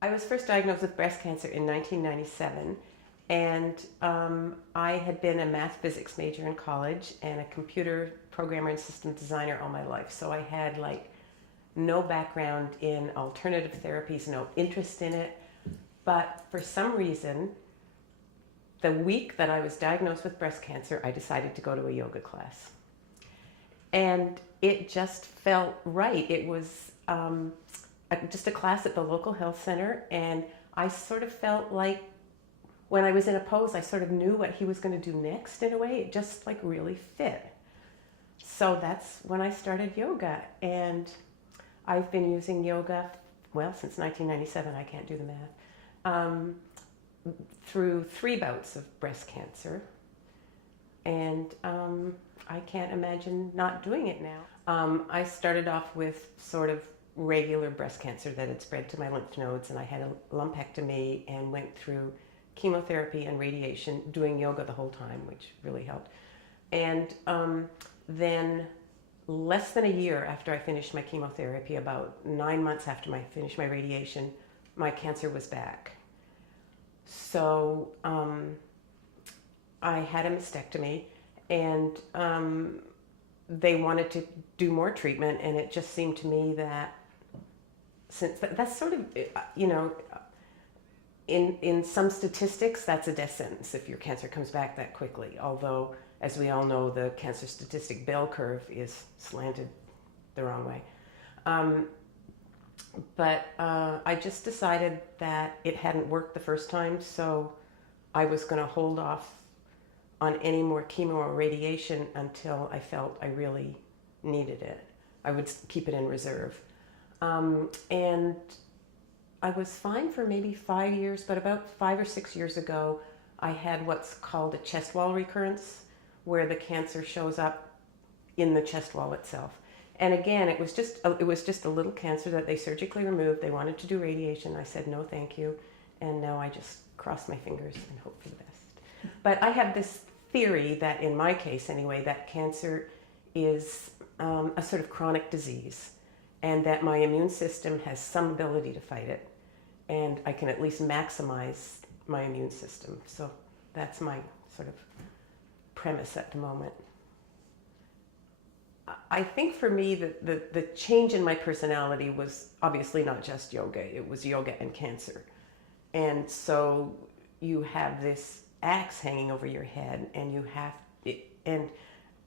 I was first diagnosed with breast cancer in 1997, and I had been a math physics major in college and a computer programmer and system designer all my life. So I had like no background in alternative therapies, no interest in it. But for some reason, the week that I was diagnosed with breast cancer, I decided to go to a yoga class. And it just felt right. It was just a class at the local health center, and I sort of felt like when I was in a pose, I sort of knew what he was going to do next in a way. It just like really fit. So that's when I started yoga, and I've been using yoga, well, since 1997. I can't do the math. Through 3 bouts of breast cancer, and I can't imagine not doing it now. I started off with sort of regular breast cancer that had spread to my lymph nodes, and I had a lumpectomy and went through chemotherapy and radiation, doing yoga the whole time, which really helped. And then less than a year after I finished my chemotherapy, about 9 months after I finished my radiation, my cancer was back. So I had a mastectomy, and they wanted to do more treatment, and it just seemed to me that since that's sort of, in some statistics, that's a death sentence if your cancer comes back that quickly. Although, as we all know, the cancer statistic bell curve is slanted the wrong way. But I just decided that it hadn't worked the first time, so I was going to hold off on any more chemo or radiation until I felt I really needed it. I would keep it in reserve. And I was fine for maybe 5 years, but about 5 or 6 years ago, I had what's called a chest wall recurrence, where the cancer shows up in the chest wall itself. And again, it was just a little cancer that they surgically removed. They wanted to do radiation. I said, no, thank you. And now I just cross my fingers and hope for the best. But I have this theory that, in my case anyway, that cancer is a sort of chronic disease, and that my immune system has some ability to fight it, and I can at least maximize my immune system. So that's my sort of premise at the moment. I think for me, the change in my personality was obviously not just yoga. It was yoga and cancer. And so you have this axe hanging over your head, and you have it, and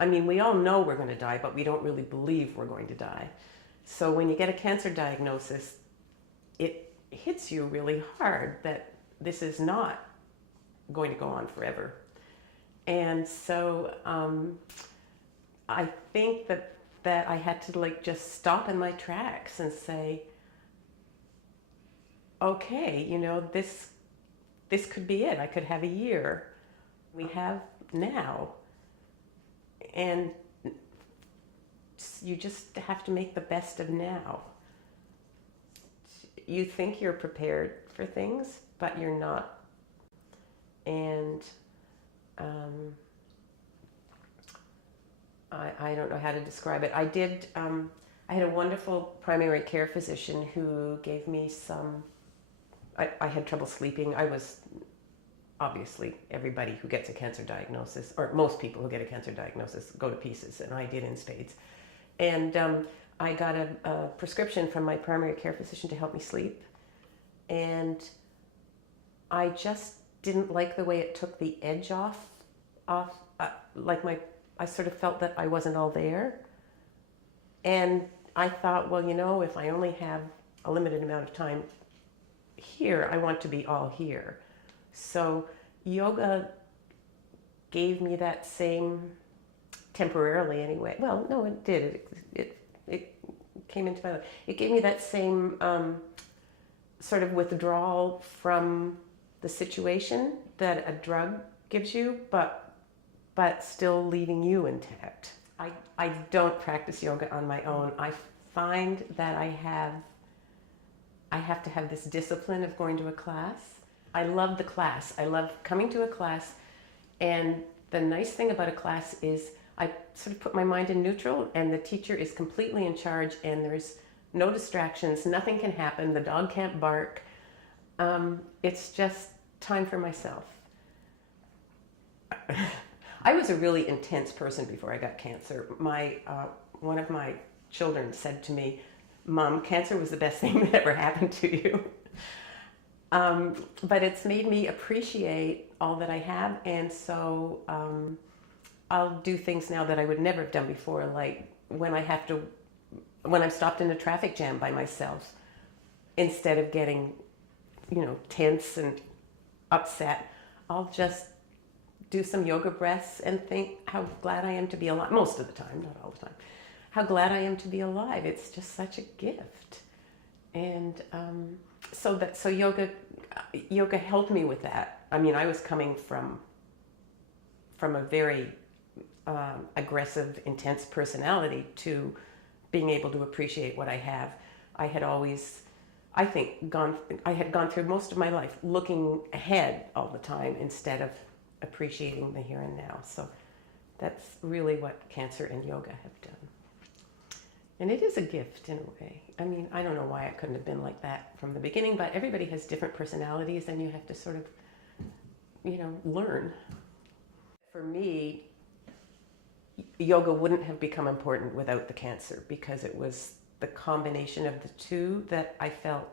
I mean, we all know we're going to die, but we don't really believe we're going to die. So when you get a cancer diagnosis, it hits you really hard that this is not going to go on forever. And so I think that I had to like just stop in my tracks and say, okay, this could be it. I could have a year. We have now. And you just have to make the best of now. You think you're prepared for things, but you're not. And I don't know how to describe it. I had a wonderful primary care physician who gave me some, I had trouble sleeping. I was, obviously, everybody who gets a cancer diagnosis, or most people who get a cancer diagnosis, go to pieces, and I did in spades. And I got a prescription from my primary care physician to help me sleep. And I just didn't like the way it took the edge off I sort of felt that I wasn't all there. And I thought, well, if I only have a limited amount of time here, I want to be all here. So yoga gave me that same, temporarily anyway. Well, no, it did. It came into my life. It gave me that same sort of withdrawal from the situation that a drug gives you, but still leaving you intact. I don't practice yoga on my own. I find that I have to have this discipline of going to a class. I love the class. I love coming to a class, and the nice thing about a class is I sort of put my mind in neutral, and the teacher is completely in charge, and there's no distractions. Nothing can happen. The dog can't bark. It's just time for myself. I was a really intense person before I got cancer. One of my children said to me, "Mom, cancer was the best thing that ever happened to you." But it's made me appreciate all that I have, and so I'll do things now that I would never have done before, like when I'm stopped in a traffic jam by myself, instead of getting, tense and upset, I'll just do some yoga breaths and think how glad I am to be alive. Most of the time, not all the time. How glad I am to be alive. It's just such a gift. And so yoga helped me with that. I mean, I was coming from a very aggressive, intense personality to being able to appreciate what I have. I had always, I had gone through most of my life looking ahead all the time instead of appreciating the here and now. So that's really what cancer and yoga have done. And it is a gift in a way. I mean, I don't know why it couldn't have been like that from the beginning, but everybody has different personalities and you have to sort of, learn. For me, yoga wouldn't have become important without the cancer, because it was the combination of the two that I felt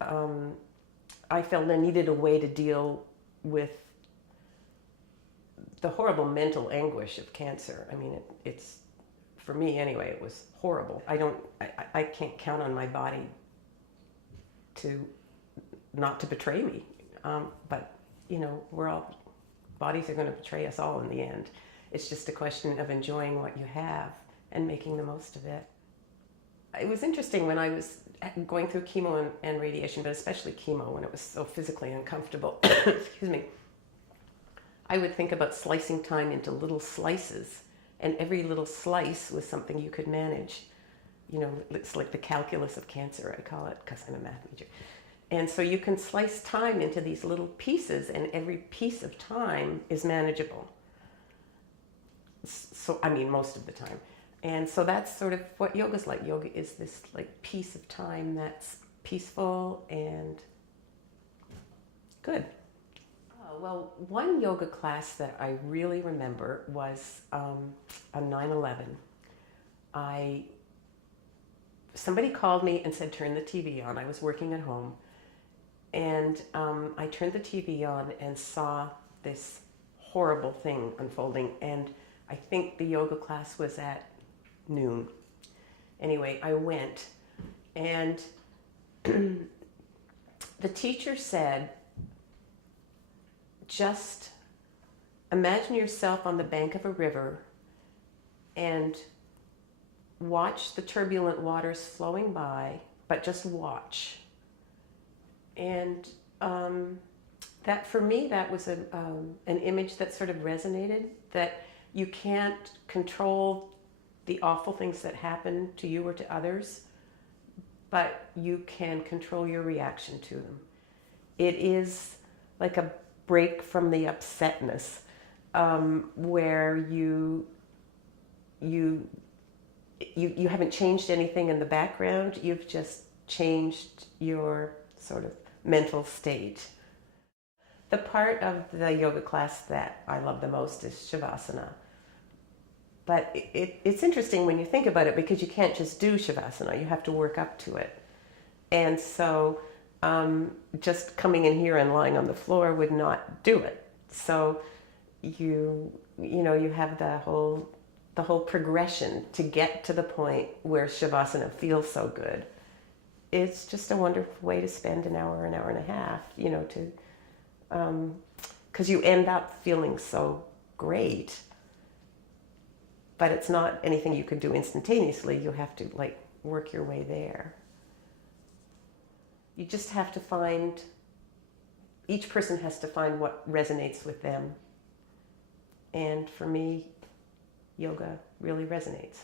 I needed a way to deal with the horrible mental anguish of cancer. I mean, it's for me anyway, it was horrible. I can't count on my body not to betray me. But bodies are going to betray us all in the end. It's just a question of enjoying what you have and making the most of it. It was interesting when I was going through chemo and radiation, but especially chemo when it was so physically uncomfortable. Excuse me. I would think about slicing time into little slices, and every little slice was something you could manage. It's like the calculus of cancer, I call it, because I'm a math major. And so you can slice time into these little pieces, and every piece of time is manageable. So, I mean, most of the time. And so that's sort of what yoga's like. Yoga is this like piece of time that's peaceful and good. Well, one yoga class that I really remember was on 9/11. Somebody called me and said, turn the TV on. I was working at home. And I turned the TV on and saw this horrible thing unfolding. And I think the yoga class was at noon. Anyway, I went, and the teacher said, just imagine yourself on the bank of a river and watch the turbulent waters flowing by, but just watch. And that, for me, that was an image that sort of resonated, that you can't control the awful things that happen to you or to others, but you can control your reaction to them. It is like a break from the upsetness, where you haven't changed anything in the background. You've just changed your sort of mental state. The part of the yoga class that I love the most is Shavasana. But it's interesting when you think about it, because you can't just do Shavasana. You have to work up to it. And so just coming in here and lying on the floor would not do it. So you have the whole progression to get to the point where Shavasana feels so good. It's just a wonderful way to spend an hour and a half, because you end up feeling so great. But it's not anything you can do instantaneously. You have to work your way there. You just have to find, each person has to find what resonates with them. And for me, yoga really resonates.